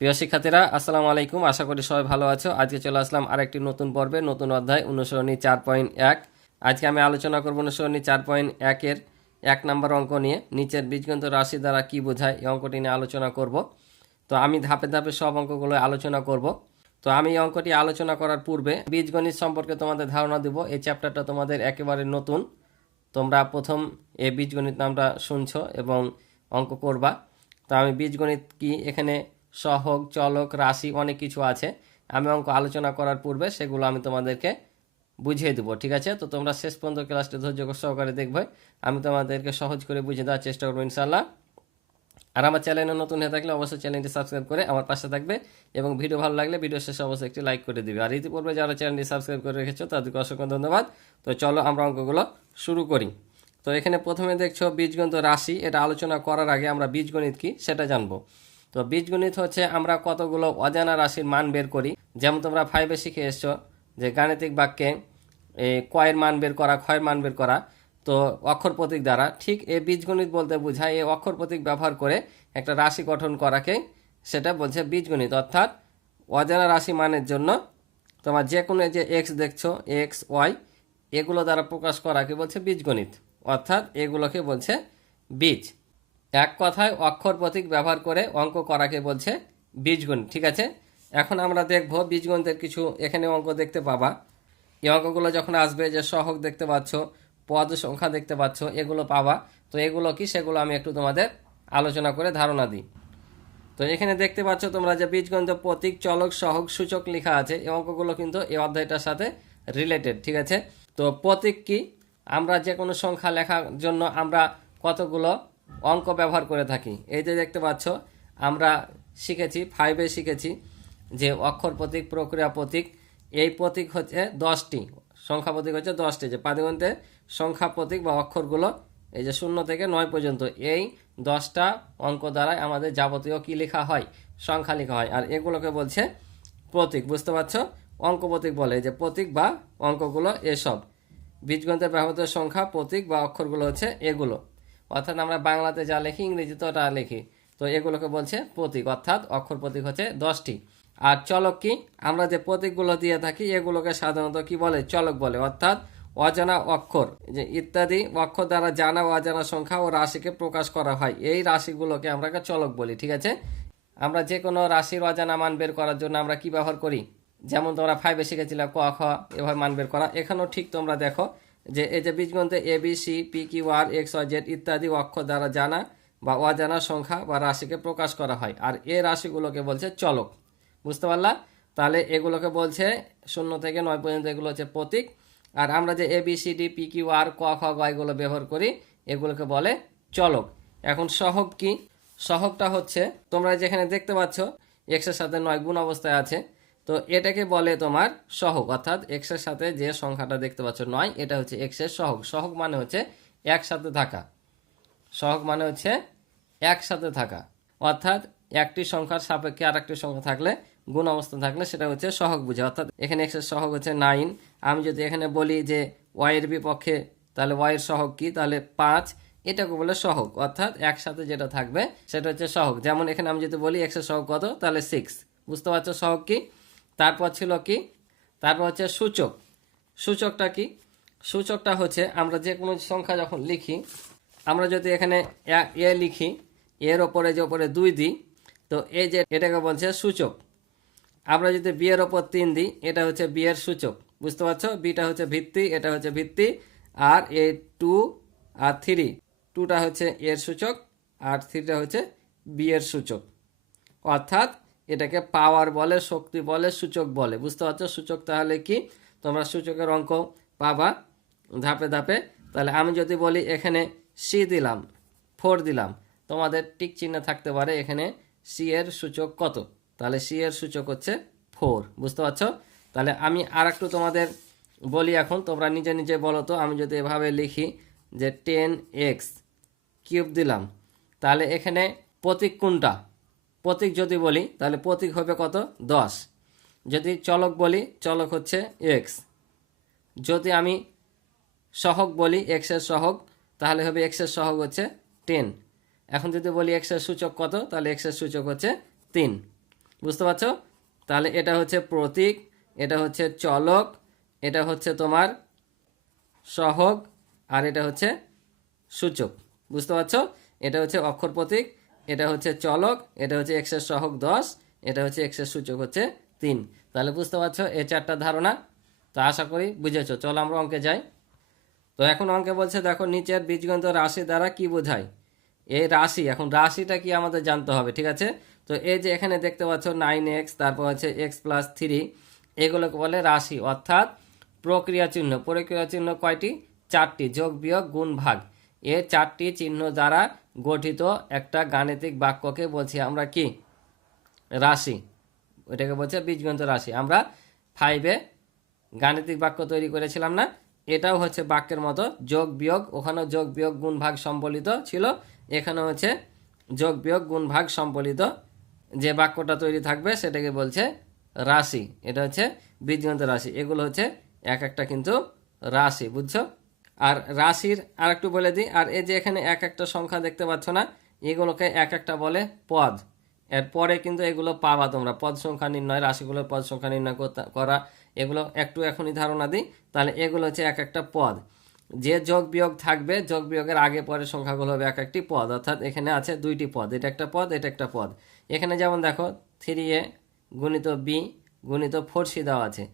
প্রিয় শিক্ষার্থীরা, আসসালামু আলাইকুম। আশা করি সবাই ভালো আছো। আজকে চলে আসলাম আরেকটি নতুন পর্বে, নতুন অধ্যায় অনুসরণী 4.1। আজকে আমি আলোচনা করব অনুসরণী 4.1 এর 1 নম্বর অঙ্ক নিয়ে। নিচের বীজগণিত রাশি দ্বারা কি বোঝায়, এই অঙ্কটি নিয়ে আলোচনা করব। তো আমি ধাপে ধাপে সব অঙ্কগুলো আলোচনা করব। তো আমি এই অঙ্কটি আলোচনা করার পূর্বে বীজগণিত সম্পর্কে তোমাদের ধারণা দেব। এই চ্যাপ্টারটা তোমাদের একেবারে নতুন, তোমরা প্রথম এই বীজগণিত নামটা শুনছো এবং অঙ্ক করবা। তো আমি বীজগণিত কি, এখানে সহগ, চলক, রাশি অনেক কিছু আছে। আমি অঙ্ক আলোচনা করার পূর্বে সেগুলো আমি তোমাদেরকে বুঝিয়ে দেবো, ঠিক আছে? তো তোমরা শেষ পর্যন্ত ক্লাসটা ধৈর্য সহকারে দেখবে। আমি তোমাদেরকে সহজ করে বুঝিয়ে দেওয়ার চেষ্টা করবো ইনশাল্লাহ। আর আমার চ্যানেলে নতুন হয়ে থাকলে অবশ্যই চ্যানেলটি সাবস্ক্রাইব করে আমার পাশে থাকবে এবং ভিডিও ভালো লাগলে ভিডিও শেষে অবশ্যই একটি লাইক করে দিবে। আর ইতিপূর্বে যারা চ্যানেলটি সাবস্ক্রাইব করে রেখেছো তাদেরকে অসংখ্য ধন্যবাদ। তো চলো আমরা অঙ্কগুলো শুরু করি। তো এখানে প্রথমে দেখছো বীজগণিত রাশি। এটা আলোচনা করার আগে আমরা বীজগণিত কি সেটা জানবো। তো বীজগণিত হচ্ছে আমরা কতগুলো অজানা রাশির মান বের করি। যেমন তোমরা 5-এ শিখে এসছো যে গাণিতিক বাক্যে কয়ের মান বের করা, ক্ষয়ের মান বের করা, তো অক্ষর প্রতীক দ্বারা। ঠিক এই বীজগণিত বলতে বোঝায় এই অক্ষর প্রতীক ব্যবহার করে একটা রাশি গঠন করাকে সেটা বলছে বীজগণিত। অর্থাৎ অজানা রাশি মানের জন্য তোমার যে কোনো যে এক্স দেখছো, এক্স ওয়াই, এগুলো দ্বারা প্রকাশ করাকে বলছে বীজগণিত। অর্থাৎ এগুলোকে বলছে বীজ। এক কথায় অক্ষর প্রতীক ব্যবহার করে অঙ্ক করাকে বলছে বীজগণিত, ঠিক আছে? এখন আমরা দেখব বীজগণিতের কিছু এখানে অঙ্ক দেখতে পাবা। এই অঙ্কগুলো যখন আসবে, যে সহগ দেখতে পাচ্ছ, পদ সংখ্যা দেখতে পাচ্ছ, এগুলো পাবা। তো এগুলো কি সেগুলো আমি একটু তোমাদের আলোচনা করে ধারণা দিই। তো এখানে দেখতে পাচ্ছ তোমরা যে বীজগণিত প্রতীক, চলক, সহগ, সূচক লেখা আছে। এই অঙ্কগুলো কিন্তু এই অধ্যায়টার সাথে রিলেটেড, ঠিক আছে? তো প্রতীক কি, আমরা যে কোনো সংখ্যা লেখার জন্য আমরা কতগুলো অঙ্ক ব্যবহার করে থাকি। এই যে দেখতে পাচ্ছ আমরা শিখেছি, 5-এ শিখেছি যে অক্ষর প্রতীক, প্রক্রিয়া প্রতীক। এই প্রতীক হচ্ছে 10টি, সংখ্যা প্রতীক হচ্ছে 10টি। যে পাটিগণিতের সংখ্যা প্রতীক বা অক্ষরগুলো এই যে 0 থেকে 9 পর্যন্ত, এই 10টা অঙ্ক দ্বারাই আমাদের যাবতীয় কি লেখা হয়, সংখ্যা লেখা হয়। আর এগুলোকে বলছে প্রতীক, বুঝতে পারছো? অঙ্ক প্রতীক বলে, যে প্রতীক বা অঙ্কগুলো এসব বীজগণিতের ব্যবহৃত সংখ্যা, প্রতীক বা অক্ষরগুলো হচ্ছে এগুলো। অর্থাৎ আমরা বাংলাতে যা লিখি ইংরেজিতে ওটা লিখি। তো এগুলোকে বলছে প্রতীক, অর্থাৎ অক্ষর প্রতীক হচ্ছে 10টি। আর চলক কি, আমরা যে প্রতীকগুলো দিয়ে থাকি এগুলোকে সাধারণত কি বলে, চলক বলে। অর্থাৎ অজানা অক্ষর, যে ইত্যাদি অক্ষর দ্বারা জানা ও অজানা সংখ্যা ও রাশিকে প্রকাশ করা হয়, এই রাশিগুলোকে আমরা চলক বলি, ঠিক আছে? আমরা যে কোনো রাশির অজানা মান বের করার জন্য আমরা কি ব্যবহার করি, যেমন তোমরা 5-এ শিখেছিলে ক খ এভাবে মান বের করা। এখানেও ঠিক তোমরা দেখো যে এই যে বীজগণিতে এ বি সি পি কিউ আর এক্স ওয়াই জেড ইত্যাদি অক্ষর দ্বারা জানা বা অজানা সংখ্যা বা রাশিকে প্রকাশ করা হয়। আর এই রাশিগুলোকে বলছে চলক, বুঝতে পারলা? তাহলে এগুলোকে বলছে 0 থেকে 9 পর্যন্ত, এগুলো হচ্ছে প্রতীক। আর আমরা যে A B C D P Q আর ক খ গ এগুলো ব্যবহার করি, এগুলোকে বলে চলক। এখন সহগ কি, সহগটা হচ্ছে তোমরা যেখানে দেখতে পাচ্ছ এক্সের সাথে 9 গুণ অবস্থায় আছে, তো এটাকে বলে তোমার সহগ। অর্থাৎ এক্সের সাথে যে সংখ্যাটা দেখতে পাচ্ছ 9, এটা হচ্ছে এক্সের সহগ। সহগ মানে হচ্ছে একসাথে থাকা, সহগ মানে হচ্ছে একসাথে থাকা। অর্থাৎ একটি সংখ্যার সাপেক্ষে আর একটি সংখ্যা থাকলে, গুণ অবস্থা থাকলে সেটা হচ্ছে সহগ বুঝে। অর্থাৎ এখানে এক্সের সহগ হচ্ছে 9। আমি যদি এখানে বলি যে ওয়াইয়ের বিপক্ষে, তাহলে ওয়াইয়ের সহগ কি, তাহলে 5, এটাকে বলে সহগ। অর্থাৎ একসাথে যেটা থাকবে সেটা হচ্ছে সহগ। যেমন এখানে আমি যদি বলি এক্সের সহগ কত, তাহলে 6, বুঝতে পারছো সহগ কি? তারপর ছিল কি, তারপর হচ্ছে সূচক। সূচকটা কি, সূচকটা হচ্ছে আমরা যে কোনো সংখ্যা যখন লিখি, আমরা যদি এখানে এ লিখি, এর ওপরে যে ওপরে 2 দিই, তো এই যে এটাকে বলছে সূচক। আমরা যদি বি এর ওপর 3 দিই, এটা হচ্ছে বি এর সূচক, বুঝতে পারছো? বিটা হচ্ছে ভিত্তি, এটা হচ্ছে ভিত্তি। আর এই 2 আর 3, 2টা হচ্ছে এর সূচক আর 3টা হচ্ছে বি এর সূচক। অর্থাৎ এটাকে পাওয়ার বলে, শক্তি বলে, সূচক বলে, বুঝতে পারছো? সূচক তাহলে কি, তোমরা সূচকের অঙ্ক পাবা ধাপে ধাপে। তাহলে আমি যদি বলি এখানে সি দিলাম, 4 দিলাম, তোমাদের টিক চিহ্ন থাকতে পারে এখানে সি এর সূচক কত, তাহলে সি এর সূচক হচ্ছে 4, বুঝতে পারছো? তাহলে আমি আর একটু তোমাদের বলি, এখন তোমরা নিজে নিজে বলো তো। আমি যদি এভাবে লিখি যে 10x কিউব দিলাম, তাহলে এখানে প্রতীক কোনটা, প্রতীক যদি বলি তাহলে প্রতীক হবে কত, 10। যদি চলক বলি, চলক হচ্ছে এক্স। যদি আমি সহগ বলি, এক্সের সহগ, তাহলে হবে এক্সের সহগ হচ্ছে 10। এখন যদি বলি এক্সের সূচক কত, তাহলে এক্সের সূচক হচ্ছে 3। বুঝতে পারছো? তাহলে এটা হচ্ছে প্রতীক, এটা হচ্ছে চলক, এটা হচ্ছে তোমার সহগ, আর এটা হচ্ছে সূচক। বুঝতে পারছো? এটা হচ্ছে অক্ষর প্রতীক, এটা হচ্ছে চলক, এটা হচ্ছে এক্সের সহগ 10, এটা হচ্ছে এক্সের সূচক হচ্ছে 3। তাহলে বুঝতে পারছো এই চারটা ধারণা? তো আশা করি বুঝেছো। চলো আমরা অঙ্কে যাই। তো এখন অঙ্কে বলছে দেখো নিচের বীজগণিত রাশি দ্বারা কি বোঝায়। এই রাশি, এখন রাশিটা কি আমাদের জানতে হবে, ঠিক আছে? তো এই যে এখানে দেখতে পাচ্ছ 9x, তারপর হচ্ছে x+3, এগুলোকে বলে রাশি, অর্থাৎ প্রক্রিয়া চিহ্ন। প্রক্রিয়া চিহ্ন কয়টি? 4টি, যোগ বিয়োগ গুণ ভাগ। এই 4টি চিহ্ন দ্বারা গঠিত একটা গাণিতিক বাক্যকে বলছি আমরা কি? রাশি। ওইটাকে বলছে বীজগণিত রাশি। আমরা 5-এ গাণিতিক বাক্য তৈরি করেছিলাম না? এটাও হচ্ছে বাক্যের মতো, যোগ বিয়োগ, ওখানেও যোগ বিয়োগ গুণ ভাগ সম্বলিত ছিল, এখানে হচ্ছে যোগ বিয়োগ গুণ ভাগ সম্বলিত যে বাক্যটা তৈরি থাকবে সেটাকে বলছে রাশি। এটা হচ্ছে বীজগণিত রাশি। এগুলো হচ্ছে এক একটা কিন্তু রাশি, বুঝছো? আর রাশির আর একটু বলে দিই, আর এই যে এখানে এক একটা সংখ্যা দেখতে পাচ্ছ না, এগুলোকে এক একটা বলে পদ। এরপরে কিন্তু এগুলো পাবা তোমরা, পদ সংখ্যা নির্ণয়, রাশিগুলোর পদ সংখ্যা নির্ণয় করা, এগুলো একটু এখনই ধারণা দিই। তাহলে এগুলো হচ্ছে এক একটা পদ। যে যোগ বিয়োগ থাকবে, যোগ বিয়োগের আগে পরে সংখ্যাগুলো হবে এক একটি পদ, অর্থাৎ এখানে আছে 2টি পদ, এটা একটা পদ, এটা একটা পদ। এখানে যেমন দেখো 3a গুণিত b গুণিত 4c দেওয়া আছে,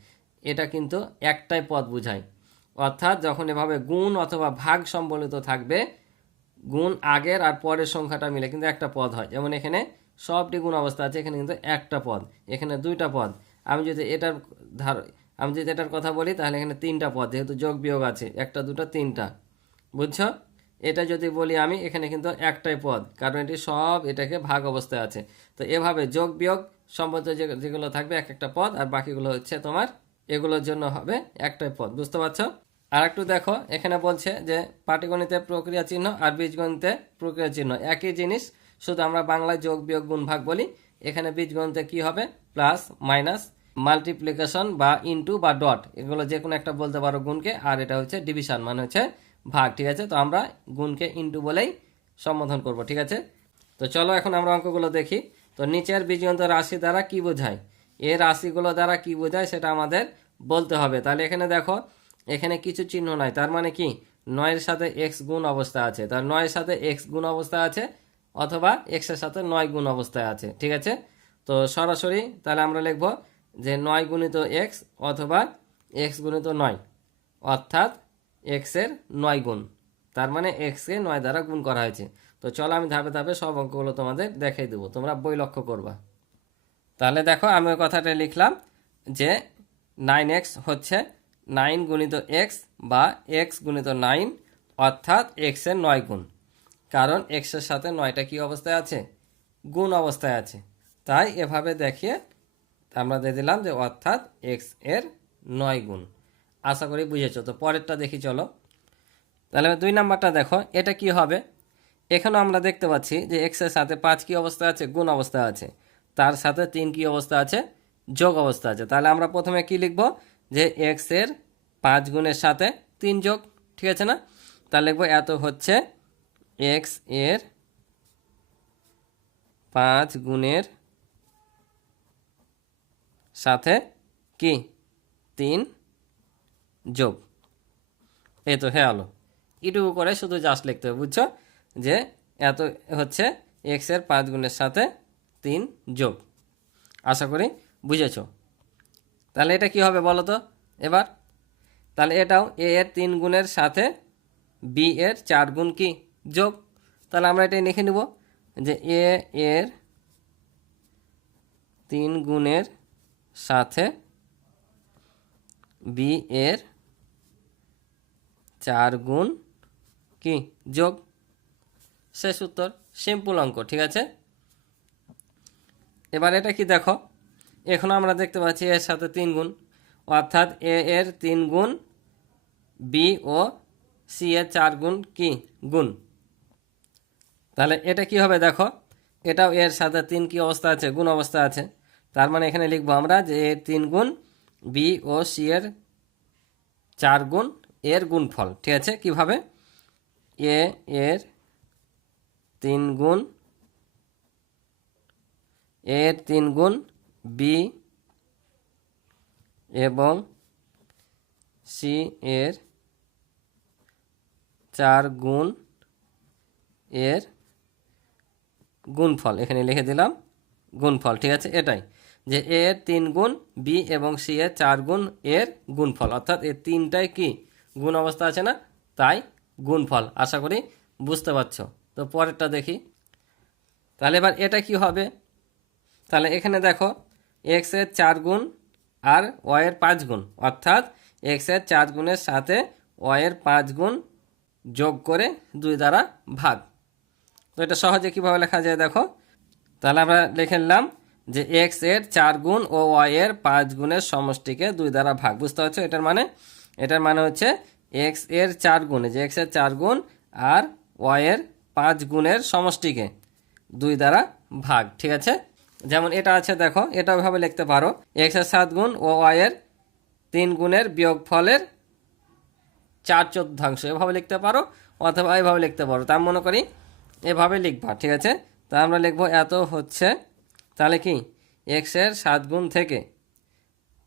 এটা কিন্তু একটাই পদ বোঝায়। অর্থাৎ যখন এভাবে গুণ অথবা ভাগ সম্বলিত থাকবে, গুণ আগের আর পরের সংখ্যাটা মিলে কিন্তু একটা পদ হয়। যেমন এখানে সবটি গুণ অবস্থা আছে, এখানে কিন্তু একটা পদ, এখানে 2টা পদ। আমি যদি এটার কথা বলি তাহলে এখানে 3টা পদ, যেহেতু যোগ বিয়োগ আছে, 1 2 3টা, বুঝছো? এটা যদি বলি আমি, এখানে কিন্তু একটাই পদ, কারণ এটি সব এটাকে ভাগ অবস্থায় আছে। তো এভাবে যোগ বিয়োগ সম্বন্ধে যেগুলো থাকবে এক একটা পদ, আর বাকিগুলো হচ্ছে তোমার এগুলোর জন্য হবে একটাই পদ। বুঝতে পারছো? আর একটু দেখো, এখানে বলছে যে পাটিগণিতে প্রক্রিয়া চিহ্ন আর বীজগণিতে প্রক্রিয়া চিহ্ন একই জিনিস, শুধু আমরা বাংলায় যোগ বিয়োগ গুণ ভাগ বলি। এখানে বীজগণিতে কি হবে? প্লাস মাইনাস, মাল্টিপ্লিকেশন বা ইনটু বা ডট, এগুলো যে কোনো একটা বলতে পারো গুণকে, আর এটা হচ্ছে ডিভিশন মানে হচ্ছে ভাগ, ঠিক আছে? তো আমরা গুণকে ইনটু বলেই সম্বোধন করব, ঠিক আছে? তো চলো এখন আমরা অঙ্কগুলো দেখি। তো নিচের বীজগণিত রাশি দ্বারা কি বোঝায়, এই রাশিগুলো দ্বারা কি বোঝায় সেটা আমাদের বলতে হবে। তাহলে এখানে দেখো, এখানে কিছু চিহ্ন নাই, তার মানে কি 9-এর সাথে এক্স গুণ অবস্থা আছে, তার 9-এর সাথে এক্স গুণ অবস্থায় আছে, অথবা এক্সের সাথে 9 গুণ অবস্থায় আছে, ঠিক আছে? তো সরাসরি তাহলে আমরা লিখব যে 9 গুণিত এক্স অথবা এক্স গুণিত 9, অর্থাৎ এক্সের 9 গুণ, তার মানে এক্সকে 9 দ্বারা গুণ করা হয়েছে। তো চলো আমি ধাপে ধাপে সব অঙ্কগুলো তোমাদের দেখাই দেবো, তোমরা বই লক্ষ্য করবা। তাহলে দেখো আমি ওই কথাটা লিখলাম যে 9x হচ্ছে 9 গুণিত এক্স বা এক্স গুণিত 9, অর্থাৎ এক্সের 9 গুণ, কারণ এক্সের সাথে 9টা কি অবস্থায় আছে? গুণ অবস্থায় আছে। তাই এভাবে দেখিয়ে আমরা দিয়ে দিলাম যে অর্থাৎ এক্স এর 9 গুণ। আশা করি বুঝেছো। তো পরেরটা দেখি চলো। তাহলে 2 নাম্বারটা দেখো, এটা কি হবে? এখানেও আমরা দেখতে পাচ্ছি যে এক্সের সাথে 5 কি অবস্থা আছে? গুণ অবস্থা আছে, তার সাথে 3 কি অবস্থা আছে? যোগ অবস্থা আছে। তাহলে আমরা প্রথমে কি লিখব? যে এক্স এর 5 গুণের সাথে 3 যোগ, ঠিক আছে না? তাহলে লিখবো এত হচ্ছে এক্স এর 5 গুণের সাথে কি 3 যোগ। এই তো হয়ে গেলো। এটুকু করে শুধু জাস্ট লিখতে হবে, বুঝছো? যে এত হচ্ছে এক্স এর 5 গুণের সাথে 3 যোগ। আশা করি বুঝেছো। তাহলে এটা কি হবে বলো তো এবার? তাহলে এটাও এ এর 3 গুণের সাথে বি এর 4 গুণ কি যোগ। তাহলে আমরা এটাই লিখে নিব যে এ এর 3 গুণের সাথে বি এর 4 গুণ কি যোগ। শেষ উত্তর, সিম্পল অঙ্ক, ঠিক আছে? এবার এটা কি দেখো, এখন আমরা দেখতে পাচ্ছি এর সাথে 3 গুণ, অর্থাৎ এ এর 3 গুণ বি ও সি এর 4 গুণ কি গুণ। তাহলে এটা কি হবে দেখো, এটাও এর সাথে 3 কি অবস্থা আছে? গুণ অবস্থা আছে। তার মানে এখানে লিখবো আমরা যে এর 3 গুণ বি ও সি এর 4 গুণ এর গুণফল, ঠিক আছে? কিভাবে? এ এর 3 গুণ, এর 3 গুণ বি এবং সি এর 4 গুণ এর গুণফল, এখানে লিখে দিলাম গুণফল। ঠিক আছে, এটাই যে এ এর 3 গুণ বি এবং সি এর 4 গুণ এর গুণফল, অর্থাৎ এই তিনটাই কি গুণ অবস্থা আছে না, তাই গুণফল। আশা করি বুঝতে পারছো। তো পরেরটা দেখি। তাহলে এবার এটা কি হবে, তাহলে এখানে দেখো এক্স এর 4 গুণ আর ওয়াই এর 5 গুণ, অর্থাৎ এক্স এর 4 গুণের সাথে ওয়াই এর 5 গুণ যোগ করে 2 দ্বারা ভাগ। তো এটা সহজে কিভাবে লেখা যায় দেখো, তাহলে আমরা লিখে নিলাম যে এক্স এর 4 গুণ ও ওয়াই এর 5 গুণের সমষ্টিকে 2 দ্বারা ভাগ। বুঝতে পারছো এটার মানে হচ্ছে এক্স এর 4 গুণ, যে এক্স এর 4 গুণ আর ওয়াই এর 5 গুণের সমষ্টিকে 2 দ্বারা ভাগ। ঠিক আছে, যেমন এটা আছে দেখো, এটা ওইভাবে লিখতে পারো এক্স এর 7 গুণ ও ওয়াই এর 3 গুণের বিয়োগফলের 4/4, এভাবে লিখতে পারো অথবা এইভাবে লিখতে পারো। তা মনে করি এভাবে লিখবা। ঠিক আছে, তা আমরা লিখবো এত হচ্ছে, তাহলে কি এক্স এর 7 গুণ থেকে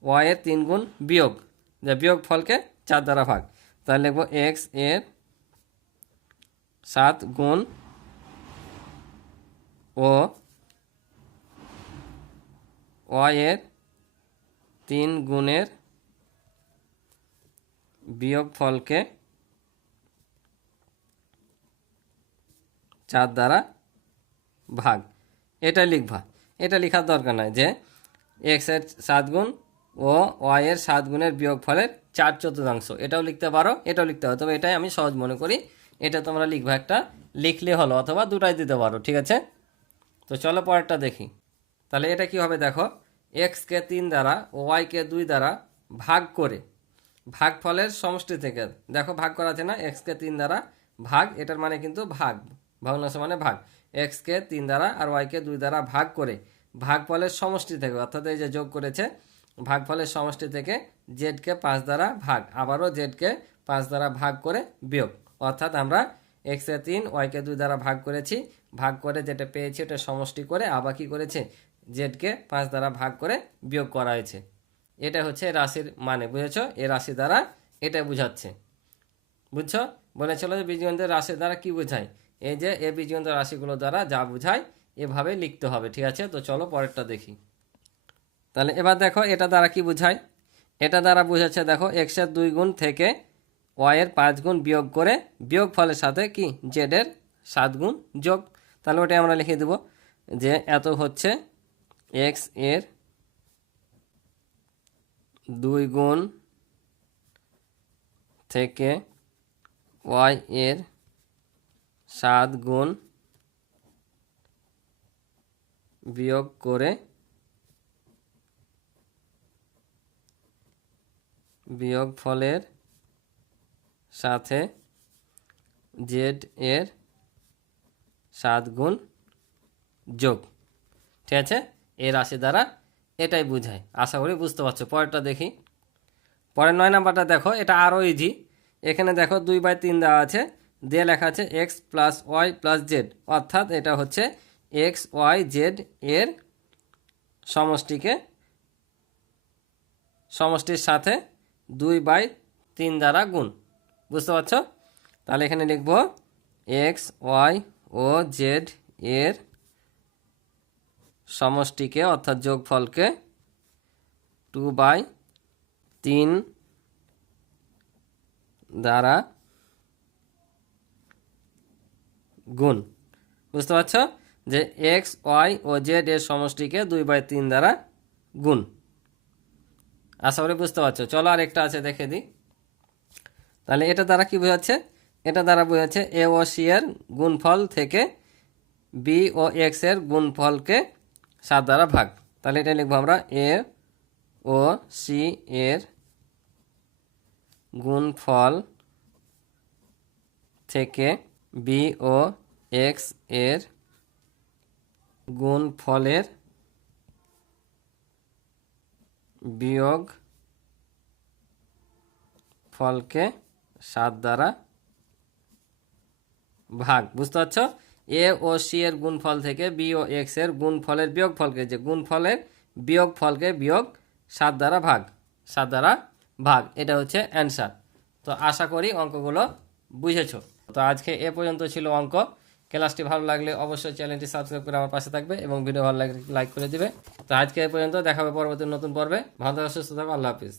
ওয়াই এর 3 গুণ বিয়োগ, যে বিয়োগ ফলকে 4 দ্বারা ভাগ, তাহলে লিখবো এক্স এর 7 গুণ ও ওয়াই এর 3 গুণের বিয়োগ ফলকে 4 দ্বারা ভাগ। এটা লিখবা, এটা লেখার দরকার নাই যে এক্স এর 7 গুণ ও ওয়াই এর 7 গুণের বিয়োগ ফলের 4/4, এটাও লিখতে পারো, এটাও লিখতে পারো, তবে এটাই আমি সহজ মনে করি। এটা তোমরা লিখবা, একটা লিখলে হলো, অথবা দুটাই দিতে পারো। ঠিক আছে, তো চলো পরেরটা দেখি। তাহলে এটা কি হবে দেখো, এক্সকে 3 দ্বারা ও ওয়াইকে 2 দ্বারা ভাগ করে ভাগফলের সমষ্টি থেকে, দেখো ভাগ করা আছে না, এক্সকে 3 দ্বারা ভাগ, এটার মানে কিন্তু ভাগ, ভগ্নাংশ মানে ভাগ। এক্সকে 3 দ্বারা আর ওয়াইকে 2 দ্বারা ভাগ করে ভাগফলের সমষ্টি থেকে, অর্থাৎ এই যে যোগ করেছে ভাগফলের সমষ্টি থেকে জেডকে 5 দ্বারা ভাগ, আবারও জেডকে 5 দ্বারা ভাগ করে বিয়োগ, অর্থাৎ আমরা এক্সকে 3 ওয়াইকে 2 দ্বারা ভাগ করেছি, ভাগ করে যেটা পেয়েছি ওটা সমষ্টি করে আবার কি করেছে জেডকে 5 দ্বারা ভাগ করে বিয়োগ করা হয়েছে। এটা হচ্ছে রাশির মানে, বুঝেছো? এই রাশি দ্বারা এটা বুঝাচ্ছে, বুঝছো? বলেছিল যে বীজগণিতের রাশির দ্বারা কি বোঝায়, এই যে এই বীজগণিত রাশিগুলো দ্বারা যা বোঝায় এভাবে লিখতে হবে। ঠিক আছে, তো চলো পরেরটা দেখি। তাহলে এবার দেখো এটা দ্বারা কি বোঝায়, এটা দ্বারা বোঝাচ্ছে দেখো এক্স এর 2 গুণ থেকে ওয়াই এর 5 গুণ বিয়োগ করে বিয়োগ ফলের সাথে কি জেড এর 7 গুণ যোগ। তাহলে ওটাই আমরা লিখে দেব যে এত হচ্ছে এক্স এর 2 গুণ থেকে ওয়াই এর 7 গুণ বিয়োগ করে বিয়োগ ফলের সাথে জেড এর 7 গুণ যোগ। ঠিক আছে, এই রাশি দ্বারা এটাই বোঝায়। আশা করি বুঝতে পারছো। পরেরটা দেখি। পরের 9 নাম্বারটা দেখো, এটা আরও ইজি। এখানে দেখো 2/3 দেওয়া আছে, দিয়ে লেখা আছে x plus y plus z, অর্থাৎ এটা হচ্ছে এক্স ওয়াই জেড এর সমষ্টির সাথে 2/3 দ্বারা গুণ। বুঝতে পারছো? তাহলে এখানে লিখব এক্স ওয়াই ও জেড এর সমষ্টিকে, অর্থাৎ যোগফলকে 2/3 দ্বারা গুণ। বুঝতে পারছো যে এক্স ওয়াই ও জেড এর সমষ্টিকে 2/3 দ্বারা গুণ। আশা করি বুঝতে পারছো। চলো আর একটা আছে দেখে দিই। তাহলে এটা দ্বারা কি বোঝাচ্ছে, এটা দ্বারা বোঝাচ্ছে এ ও সি এর গুণফল থেকে বি ও এক্স এর গুণফলকে 7 দ্বারা ভাগ। তাহলে এটা লিখবো আমরা এ ও সি এর গুণফল থেকে বি ও এক্স এর গুণফলের বিয়োগ ফলকে 7 দ্বারা ভাগ। বুঝতে পারছো? এ ও সি এর গুণফল থেকে বি ও এক্স এর গুণফলের বিয়োগফলকে, যে গুণফলের বিয়োগ ফলকে বিয়োগ 7 দ্বারা ভাগ, 7 দ্বারা ভাগ, এটা হচ্ছে অ্যান্সার। তো আশা করি অঙ্কগুলো বুঝেছো। তো আজকে এ পর্যন্ত ছিল অঙ্ক। ক্লাসটি ভালো লাগলে অবশ্যই চ্যানেলটি সাবস্ক্রাইব করে আমার পাশে থাকবে এবং ভিডিও ভালো লাগলে লাইক করে দিবে। তো আজকে এ পর্যন্ত, দেখা হবে পরবর্তী নতুন পর্বে। ভালো থাকো, সুস্থ থাকো, আল্লাহ হাফিজ।